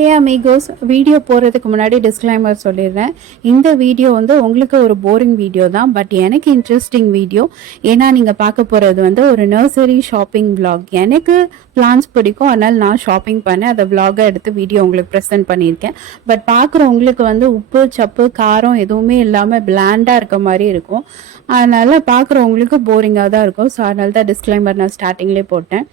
ஏ அமீகோஸ், video போகிறதுக்கு முன்னாடி disclaimer சொல்லிடுறேன். இந்த வீடியோ வந்து உங்களுக்கு ஒரு போரிங் வீடியோ தான், பட் எனக்கு இன்ட்ரெஸ்டிங் வீடியோ. ஏன்னா நீங்கள் பார்க்க போகிறது வந்து ஒரு நர்சரி ஷாப்பிங் விளாக். எனக்கு பிளான்ஸ் பிடிக்கும், அதனால் நான் ஷாப்பிங் பண்ணேன், அதை விளாகை எடுத்து வீடியோ உங்களுக்கு ப்ரெசென்ட் பண்ணியிருக்கேன். பட் பார்க்குறவங்களுக்கு வந்து உப்பு சப்பு காரம் எதுவுமே இல்லாமல் பிளாண்டாக இருக்க மாதிரி இருக்கும். அதனால் பார்க்குறவங்களுக்கு போரிங்காக தான் இருக்கும். ஸோ அதனால தான் டிஸ்க்ளைமர் நான் ஸ்டார்டிங்லேயே போட்டேன்.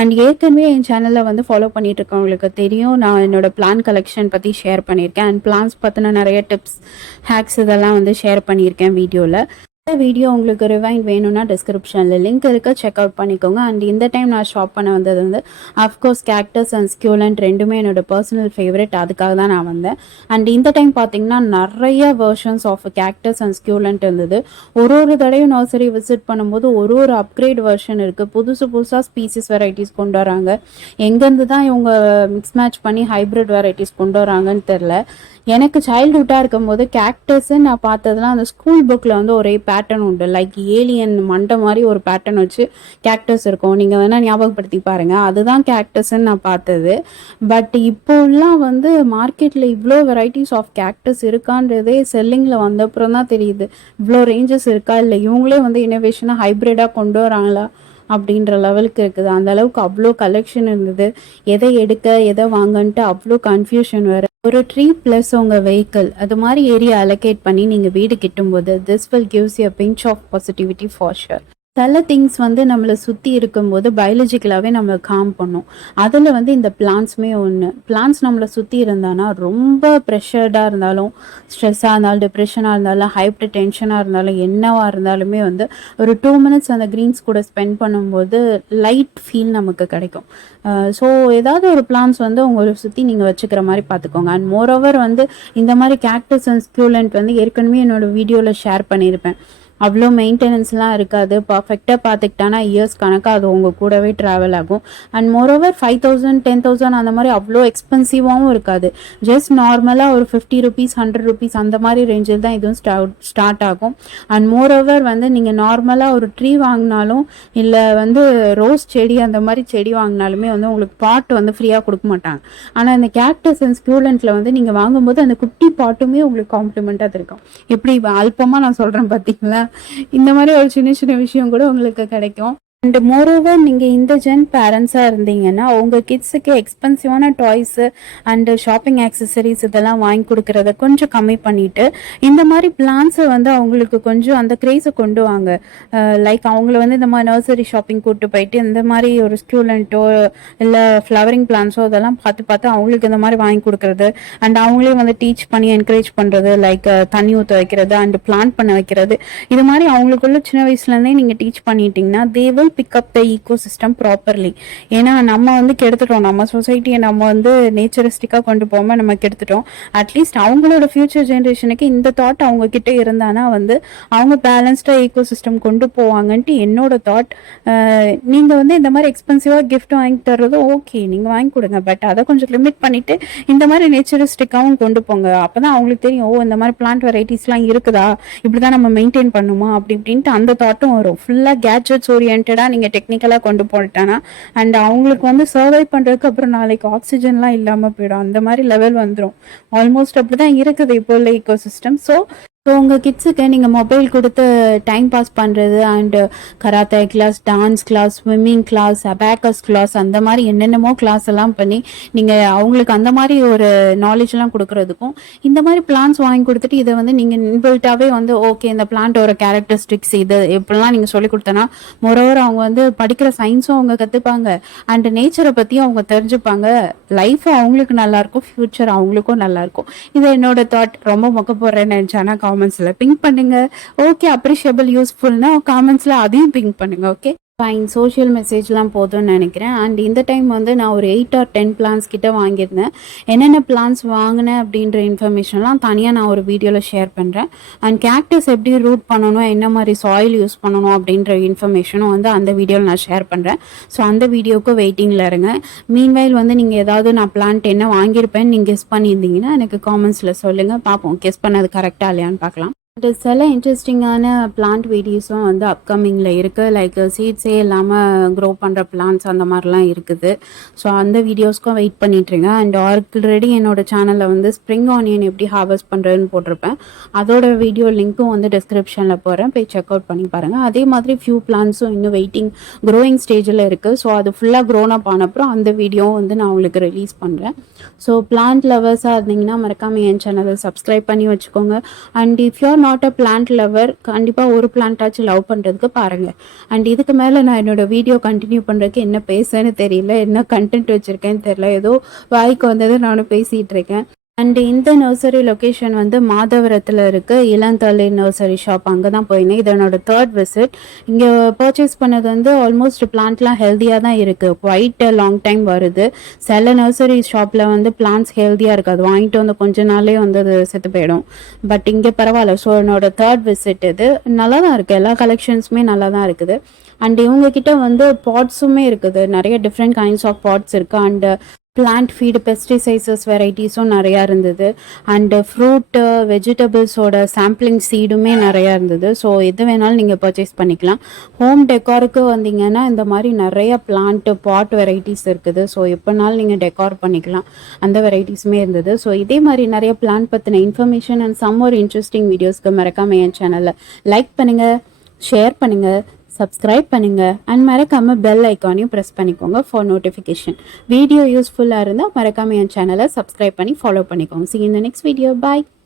அண்ட் ஏற்கனவே என் சேனலில் வந்து ஃபாலோ பண்ணிட்டு இருக்கவங்களுக்கு தெரியும், நான் என்னோட பிளான் கலெக்ஷன் பற்றி ஷேர் பண்ணியிருக்கேன். அண்ட் பிளான்ஸ் பற்றின நிறைய டிப்ஸ் ஹேக்ஸ் இதெல்லாம் வந்து ஷேர் பண்ணியிருக்கேன் வீடியோவில். இந்த வீடியோ உங்களுக்கு ரிவைண்ட் வேணும்னா டிஸ்கிரிப்ஷனில் லிங்க் இருக்குது, செக் அவுட் பண்ணிக்கோங்க. அண்ட் இந்த டைம் நான் ஷாப் பண்ண வந்தது வந்து அஃப்கோர்ஸ் கேக்டஸ் அண்ட் ஸ்கியூலண்ட் ரெண்டுமே என்னோட பர்சனல் ஃபேவரட், அதுக்காக தான் நான் வந்தேன். அண்ட் இந்த டைம் பார்த்தீங்கன்னா நிறைய வெர்ஷன்ஸ் ஆஃப் கேக்டஸ் அண்ட் ஸ்கியூலண்ட் இருந்தது. ஒரு தடவையும் நர்சரி விசிட் பண்ணும்போது ஒரு அப்கிரேட் வெர்ஷன் இருக்குது. புதுசாக ஸ்பீசிஸ் வெரைட்டிஸ் கொண்டு வராங்க. எங்கேருந்து தான் இவங்க மிக்ஸ் மேட்ச் பண்ணி ஹைப்ரிட் வெரைட்டிஸ் கொண்டு வராங்கன்னு தெரில. எனக்கு சைல்ட்ஹுட்டாக இருக்கும் போது கேக்டஸ்ன்னு நான் பார்த்ததுலாம் அந்த ஸ்கூல் புக்கில் வந்து ஒரே பேட்டர்ன் உண்டு, லைக் ஏலியன் மண்டை மாதிரி ஒரு பேட்டர்ன் வச்சு கேக்டஸ் இருக்கும். நீங்கள் வேணால் ஞாபகப்படுத்தி பாருங்கள், அதுதான் கேக்டஸ்ன்னு நான் பார்த்தது. பட் இப்போலாம் வந்து மார்க்கெட்டில் இவ்வளோ வெரைட்டிஸ் ஆஃப் கேக்டஸ் இருக்கான்றதே செல்லிங்கில் வந்தப்புறம் தான் தெரியுது. இவ்வளோ ரேஞ்சஸ் இருக்கா, இல்லை இவங்களே வந்து இனோவேஷனாக ஹைப்ரிடாக கொண்டு வராங்களா அப்படின்ற லெவலுக்கு இருக்குது. அந்த அளவுக்கு அவ்வளோ கலெக்ஷன் இருந்தது. எதை எடுக்க எதை வாங்கன்ட்டு அவ்வளோ கன்ஃபியூஷன் வேறு. ஒரு ட்ரீ ப்ளஸ் உங்கள் வெஹிக்கிள் அது மாதிரி ஏரியா அலோகேட் பண்ணி நீங்கள் வீடு கட்டும்போது this will gives you a pinch of positivity for sure. சில திங்ஸ் வந்து நம்மளை சுற்றி இருக்கும்போது பயாலஜிக்கலாகவே நம்மளை காம் பண்ணும். அதில் வந்து இந்த பிளான்ஸுமே ஒன்று. பிளான்ஸ் நம்மளை சுற்றி இருந்தானா ரொம்ப ப்ரெஷர்டாக இருந்தாலும், ஸ்ட்ரெஸ்ஸாக இருந்தாலும், டிப்ரெஷனாக இருந்தாலும், ஹைப்பர் டென்ஷனாக இருந்தாலும், என்னவாக இருந்தாலுமே வந்து ஒரு 2 minutes அந்த க்ரீன்ஸ் கூட ஸ்பெண்ட் பண்ணும்போது லைட் ஃபீல் நமக்கு கிடைக்கும். ஸோ ஏதாவது ஒரு பிளான்ஸ் வந்து உங்களை சுற்றி நீங்கள் வச்சுக்கிற மாதிரி பார்த்துக்கோங்க. அண்ட் மோரோவர் வந்து இந்த மாதிரி கேக்டஸ் அண்ட் ஸ்கியூலண்ட் வந்து ஏற்கனவே என்னோடய வீடியோவில் ஷேர் பண்ணியிருப்பேன். அவ்வளோ மெயின்டெனன்ஸ்லாம் இருக்காது. பர்ஃபெக்டாக பார்த்துக்கிட்டானா இயர்ஸ் கணக்காக அது உங்கள் கூடவே ட்ராவல் ஆகும். அண்ட் மோரோவர் 5,000 10,000 அந்த மாதிரி அவ்வளோ எக்ஸ்பென்சிவாகவும் இருக்காது. ஜஸ்ட் நார்மலாக ஒரு 50 rupees 100 rupees அந்த மாதிரி ரேஞ்சில் தான் இதுவும் ஸ்டார்ட் ஆகும். அண்ட் மோரோவர் வந்து நீங்கள் நார்மலாக ஒரு ட்ரீ வாங்கினாலும் இல்லை வந்து ரோஸ் செடி அந்த மாதிரி செடி வாங்கினாலுமே வந்து உங்களுக்கு பாட் வந்து ஃப்ரீயாக கொடுக்க மாட்டாங்க. ஆனால் இந்த கேக்டஸ் அண்ட் ஸ்கியூலண்ட்டில் வந்து நீங்கள் வாங்கும்போது அந்த குட்டி பாட்டுமே உங்களுக்கு காம்ப்ளிமெண்ட்டாக இருக்கும். எப்படி அல்பமாக நான் சொல்கிறேன் பார்த்தீங்களா, இந்த மாதிரி ஒரு சின்ன விஷயம் கூட உங்களுக்கு கிடைக்கும். அண்ட் மோரோவர் நீங்கள் இந்த ஜென் பேரண்ட்ஸாக இருந்தீங்கன்னா உங்கள் கிட்ஸுக்கு எக்ஸ்பென்சிவான டாய்ஸு அண்டு ஷாப்பிங் ஆக்சசரிஸ் இதெல்லாம் வாங்கி கொடுக்குறத கொஞ்சம் கம்மி பண்ணிவிட்டு இந்த மாதிரி பிளான்ஸை வந்து அவங்களுக்கு கொஞ்சம் அந்த க்ரேஸை கொண்டு வாங்க. லைக் அவங்கள வந்து இந்த மாதிரி நர்சரி ஷாப்பிங் கூப்பிட்டு போயிட்டு இந்த மாதிரி ஒரு ஸ்கியூலண்ட்டோ இல்லை ஃப்ளவரிங் பிளான்ஸோ இதெல்லாம் பார்த்து அவங்களுக்கு இந்த மாதிரி வாங்கி கொடுக்குறது. அண்ட் அவங்களே வந்து டீச் பண்ணி என்கரேஜ் பண்ணுறது, லைக் தண்ணி ஊற்ற வைக்கிறது அண்டு பிளான் பண்ண வைக்கிறது. இது மாதிரி அவங்களுக்குள்ள சின்ன வயசுலேருந்தே நீங்கள் டீச் பண்ணிட்டீங்கன்னா they will pick up the ecosystem properly. ஏன்னா நம்ம வந்து கெடுத்துட்டோம், நம்ம சொசைட்டியை நம்ம வந்து நேச்சரிஸ்டிக்காக கொண்டு போகாமல் நம்ம கெடுத்துட்டோம். அட்லீஸ்ட் அவங்களோட ஃபியூச்சர் ஜென்ரேஷனுக்கு இந்த தாட் அவங்க கிட்ட இருந்தானா வந்து அவங்க பேலன்ஸ்டாக ஈகோ சிஸ்டம் கொண்டு போவாங்கன்ட்டு என்னோட தாட். நீங்கள் வந்து இந்த மாதிரி எக்ஸ்பென்சிவாக கிஃப்ட் வாங்கி தர்றது ஓகே, நீங்கள் வாங்கி கொடுங்க, பட் அதை கொஞ்சம் லிமிட் பண்ணிட்டு இந்த மாதிரி நேச்சரிஸ்டிக்காகவும் கொண்டு போங்க. அப்போ தான் அவங்களுக்கு தெரியும், ஓ இந்த மாதிரி பிளான்ட் வெரைட்டிஸ்லாம் இருக்குதா, இப்படி தான் நம்ம மெயின்டைன் பண்ணுமா அப்படின்ட்டு அந்த தாட்டும் வரும். ஃபுல்லாக கேட்ஜெட்ஸ் ஓரியன்டாக நீங்கள் டெக்னிக்கலாக கொண்டு போட்டானா அண்ட் அவங்களுக்கு வந்து சர்வை பண்ணுறதுக்கு அப்புறம் நாளைக்கு ஆக்சிஜன்லாம் இல்லாமல் போயிடும். அந்த மாதிரி லெவல் வந்துடும். ஆல்மோஸ்ட் அப்படி தான் இருக்குது இப்போ உள்ள ஈகோ சிஸ்டம். ஸோ உங்கள் கிட்ஸுக்கு நீங்கள் மொபைல் கொடுத்து டைம் பாஸ் பண்ணுறது and karate class, dance class, swimming class, abacus class அந்த மாதிரி என்னென்னமோ கிளாஸ் எல்லாம் பண்ணி நீங்கள் அவங்களுக்கு அந்த மாதிரி ஒரு நாலேஜ்லாம் கொடுக்குறதுக்கும் இந்த மாதிரி பிளான்ஸ் வாங்கி கொடுத்துட்டு இதை வந்து நீங்கள் இன்பில்ட்டாகவே வந்து ஓகே இந்த பிளான்ட்டோட கேரக்டரிஸ்டிக்ஸ் இது இப்படிலாம் நீங்கள் சொல்லி கொடுத்தனா மொரோவர் அவங்க வந்து படிக்கிற சயின்ஸும் அவங்க கற்றுப்பாங்க அண்டு நேச்சரை பற்றியும் அவங்க தெரிஞ்சுப்பாங்க. லைஃப் அவங்களுக்கு நல்லாயிருக்கும், ஃப்யூச்சர் அவங்களுக்கும் நல்லாயிருக்கும். இது என்னோட தாட். ரொம்ப மொக்க போடுறேன்னு நினச்சானா காமெண்ட்ஸ்ல பிங்க் பண்ணுங்க. ஓகே, அப்ரிஷியபிள் யூஸ்ஃபுல்னா காமெண்ட்ஸ்ல அதையும் பிங்க் பண்ணுங்க. Okay fine. சோஷியல் மெசேஜ்லாம் போதும்னு நினைக்கிறேன். அண்ட் இந்த டைம் வந்து நான் ஒரு 8 or 10 பிளான்ஸ் கிட்ட வாங்கியிருந்தேன். என்னென்ன பிளான்ஸ் வாங்கினேன் அப்படின்ற இன்ஃபர்மேஷன்லாம் தனியாக நான் ஒரு வீடியோவில் ஷேர் பண்ணுறேன். அண்ட் கேக்டஸ் எப்படி ரூட் பண்ணணும், என்ன மாதிரி சாயில் யூஸ் பண்ணணும் அப்படின்ற இன்ஃபர்மேஷனும் வந்து அந்த வீடியோவில் நான் ஷேர் பண்ணுறேன். ஸோ அந்த வீடியோவுக்கு வெயிட்டிங்கில் இருங்க. மீன்வைல் வந்து நீங்கள் ஏதாவது நான் பிளான்ட் என்ன வாங்கியிருப்பேன்னு நீங்கள் கெஸ் பண்ணியிருந்தீங்கன்னா எனக்கு காமெண்ட்ஸில் சொல்லுங்கள், பார்ப்போம் கெஸ் பண்ணது கரெக்டாக இல்லையான்னு பார்க்கலாம். சில இன்ட்ரெஸ்டிங்கான பிளான்ட் வீடியோஸும் வந்து அப்கமிங்கில் இருக்குது. லைக் சீட்ஸே இல்லாமல் க்ரோ பண்ணுற பிளான்ட்ஸ் அந்த மாதிரிலாம் இருக்குது. ஸோ அந்த வீடியோஸ்க்கும் வெயிட் பண்ணிட்டுருங்க. அண்ட் ஆல்ரெடி என்னோடய சேனலில் வந்து ஸ்ப்ரிங் ஆனியன் எப்படி ஹார்வெஸ்ட் பண்ணுறதுன்னு போட்டிருப்பேன். அதோட வீடியோ லிங்க்கும் வந்து டிஸ்கிரிப்ஷனில் போகிறேன், போய் செக் அவுட் பண்ணி பாருங்கள். அதே மாதிரி ஃபியூ பிளான்ட்ஸும் இன்னும் க்ரோயிங் ஸ்டேஜில் இருக்குது. ஸோ அது ஃபுல்லாக க்ரோன் அப் ஆனப்புறம் அந்த வீடியோவும் வந்து நான் உங்களுக்கு ரிலீஸ் பண்ணுறேன். ஸோ பிளான்ட் லவர்ஸாக இருந்தீங்கன்னா மறக்காமல் என் சேனலை சப்ஸ்கிரைப் பண்ணி வச்சுக்கோங்க. And if you are not a plant lover, கண்டிப்பாக ஒரு பிளான்ட்டாச்சும் லவ் பண்ணுறதுக்கு பாருங்கள். அண்ட் இதுக்கு மேலே நான் என்னோட வீடியோ கண்டினியூ பண்ணுறதுக்கு என்ன பேசுன்னு தெரியல, என்ன கண்டென்ட் வச்சுருக்கேன்னு தெரியல. ஏதோ வாய்க்கு வந்தது நானும் பேசிகிட்டு இருக்கேன். அண்ட் இந்த நர்சரி லொக்கேஷன் வந்து மாதவரத்தில் இருக்குது. இளந்தலை நர்சரி ஷாப், அங்கே தான் போயிருந்தேன். இது என்னோட 3rd விசிட். இங்கே பர்ச்சேஸ் பண்ணது வந்து ஆல்மோஸ்ட் பிளான்ட்லாம் ஹெல்த்தியாக தான் இருக்குது. குவைட் லாங் டைம் வருது. சில நர்சரி ஷாப்பில் வந்து பிளான்ட்ஸ் ஹெல்த்தியாக இருக்காது, வாங்கிட்டு வந்து கொஞ்ச நாளே வந்து அது செத்து போயிடும். பட் இங்கே பரவாயில்ல. ஸோ என்னோட 3rd விசிட் இது. நல்லா தான் இருக்குது, எல்லா கலெக்ஷன்ஸுமே நல்லா தான் இருக்குது. அண்ட் இவங்கக்கிட்ட வந்து பாட்ஸுமே இருக்குது, நிறைய டிஃப்ரெண்ட் கைண்ட்ஸ் ஆஃப் பாட்ஸ் இருக்குது. அண்ட் பிளான்ட் ஃபீடு பெஸ்டிசைட்ஸஸ் வெரைட்டிஸும் நிறையா இருந்தது. அண்டு ஃப்ரூட்டு வெஜிடபிள்ஸோட சாம்பிளிங் சீடுமே நிறையா இருந்தது. ஸோ எது வேணாலும் நீங்கள் பர்ச்சேஸ் பண்ணிக்கலாம். ஹோம் டெக்காருக்கு வந்தீங்கன்னா இந்த மாதிரி நிறைய பிளான்ட்டு பாட் வெரைட்டிஸ் இருக்குது. ஸோ எப்போனாலும் நீங்கள் டெக்கார் பண்ணிக்கலாம், அந்த வெரைட்டிஸுமே இருந்தது. ஸோ இதே மாதிரி நிறைய பிளான்ட் பற்றின இன்ஃபர்மேஷன் அண்ட் சம் ஒரு இன்ட்ரெஸ்டிங் வீடியோஸ்க்கு மறக்காமல் என் சேனலில் லைக் பண்ணுங்கள், ஷேர் பண்ணுங்கள், சப்ஸ்கிரைப் பண்ணுங்கள். அண்ட் மறக்காமல் பெல் ஐக்கானையும் ப்ரெஸ் பண்ணிக்கோங்க ஃபார் நோட்டிஃபிகேஷன். வீடியோ யூஸ்ஃபுல்லாக இருந்தால் மறக்காமல் என் சேனலை சப்ஸ்கிரைப் பண்ணி ஃபாலோ பண்ணிக்கோங்க. See you in the next video. Bye.